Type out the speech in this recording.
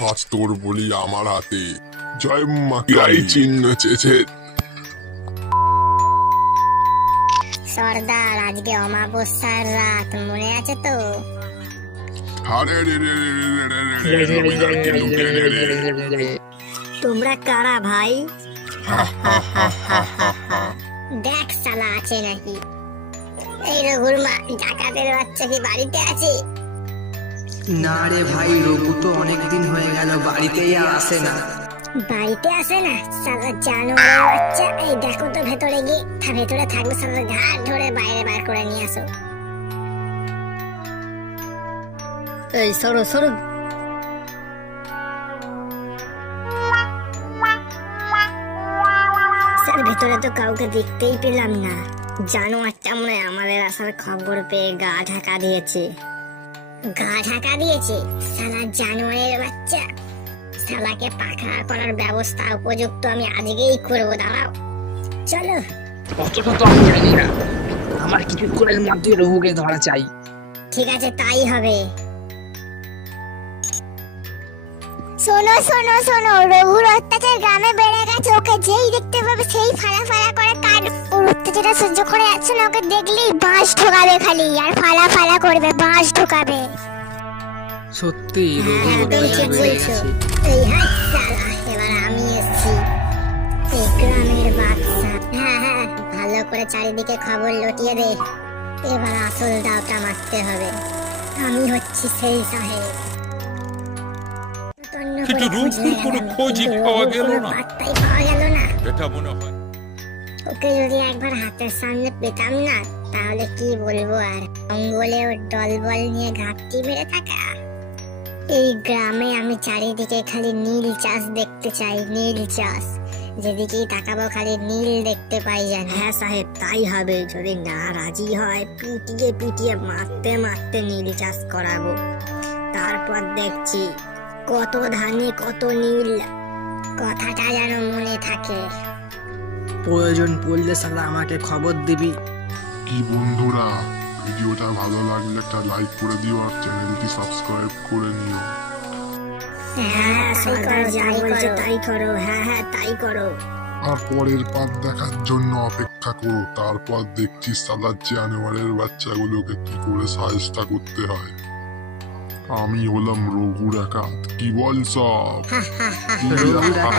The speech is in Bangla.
আজ তোর বলি আমার হাতে। জয় মা কালী। চিহ্ন চেয়েছে। সর্দার, আজকে অমাবস্যার রাত, মনে আছে তো? আরে রে রে রে রে রে রে রে, রবিদারকে লুকিয়ে নে রে। তোমরা কারা ভাই? দেখ শালা আছে নাকি। এই রঘুর মা, ডাকাতের বাচ্চা কি বাড়িতে আছে? না রে ভাই, রঘু তো অনেকদিন হয়ে গেল বাড়িতেই আর আসে না। বাড়িতে আসে না? শালা জানোয়ারের বাচ্চা। এই দেখো তো ভেতরে গিয়ে, ভেতরে থাকলে শালা ঘাট ধরে বাইরে বার করে নিয়ে আসো। এই সরো সরো। স্যার, ভেতরে তো কাউকে দেখতেই পেলাম না। জানোয়ারটা মনে হয় আমাদের আসার খবর পেয়ে গা ঢাকা দিয়েছে। গা ঢাকা দিয়েছে? শালা জানোয়ারের বাচ্চা। শালাকে পাখা করার ব্যবস্থা উপযুক্ত আমি আজকেই করবো, দাঁড়াও। চলো। অতটা তো আমি জানি না, আমার কিছুক্ষণের মধ্যে রঘুকে ধরা চাই। ঠিক আছে, তাই হবে। শোনো শোনো শোনো, রঘুর অত্যাচার গ্রামে বেড়ে গেছে। ওকে যেই দেখতে পাবে সেই ফালা ফালা করে কাঁদ। ওর অত্যাচারটা সহ্য করে যাচ্ছে না, ওকে দেখলেই বাঁশ ঢোকাবে খালি, আর ফালা ফালা করবে, বাঁশ ঢোকাবে। সত্যি রঘু হ্যাঁ, তুমি ঠিক অত্যাচার বেড়ে বলছো। গেছে। এই হাত শালা, এবার আমি এসছি, এই গ্রামের বাদশা। হ্যাঁ হ্যাঁ, ভালো করে চারিদিকে খবর লটিয়ে দে। এবার আসল দাওটা মারতে হবে। আমি হচ্ছি সেই সাহেব। কিন্তু রঘুর কোনো খোঁজই পাওয়া গেল না। পাত্তাই পাওয়া গেল না। এটা মনে হয় ওকে যদি একবার হাতের সামনে পেতাম না, তাহলে কি বলবো আর। জঙ্গলে ওর দলবল নিয়ে ঘাপটি মেরে থাকা। এই গ্রামে আমি চারিদিকে খালি নীল চাষ দেখতে চাই, নীল চাষ। যেদিকেই তাকাবো খালি নীল দেখতে পাই যেন। হ্যাঁ সাহেব, তাই হবে। যদি না রাজি হয়, পিটিয়ে পিটিয়ে মারতে মারতে নীল চাষ করাবো। তারপর দেখছি কত ধানে কত নীল। কথাটা যেন মনে থাকে। প্রয়োজন পড়লে সালা আমাকে খবর দিবি। কি বন্ধুরা, ভিডিওটা ভালো লাগলে একটা লাইক করে দিও আর চ্যানেলটি সাবস্ক্রাইব করে নিও। হ্যাঁ, তাই সরকার করো, যা তাই বলছে করো। তাই করো। হ্যাঁ হ্যাঁ, তাই করো। আর পরের পার্ট দেখার জন্য অপেক্ষা করো। তারপর দেখছি সালাদ জানোয়ারের বাচ্চাগুলোকে কি করে সাহায্য করতে হয়। আমি হলাম রঘু ডাকাত। কি বল সব? রঘু ডাকাত।